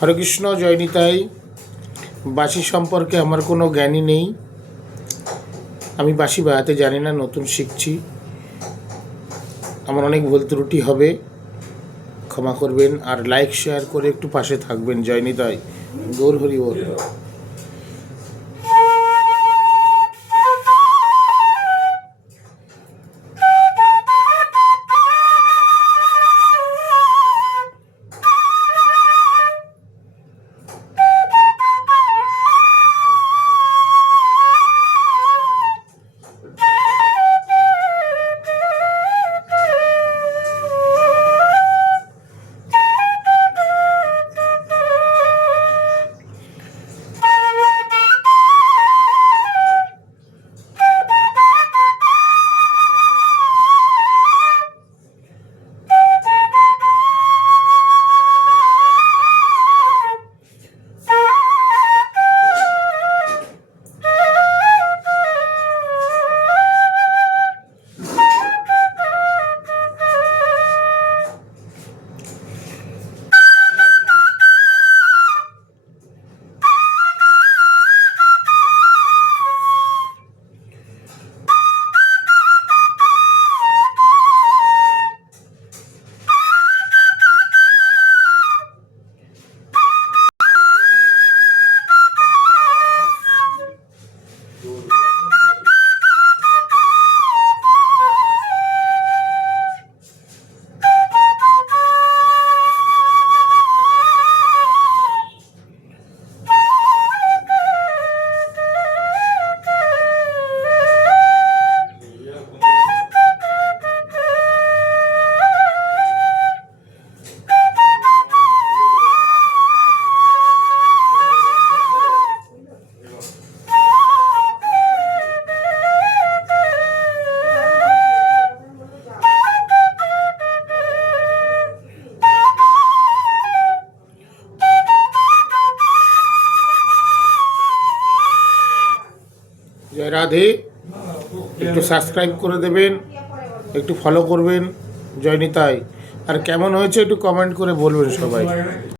হরে কৃষ্ণ, জয় নিতাই। বাঁশি সম্পর্কে আমার কোনো জ্ঞানই নেই। আমি বাঁশি বাজাতে জানি না, নতুন শিখছি। আমার অনেক ভুল ত্রুটি হবে, ক্ষমা করবেন। আর লাইক শেয়ার করে একটু পাশে থাকবেন। জয় নিতাই, গৌর হরি বল। জয় রাধে। একটু সাবস্ক্রাইব করে দেবেন, একটু ফলো করবেন। জয় নিতাই। আর কেমন হয়েছে একটু কমেন্ট করে বলবেন সবাই।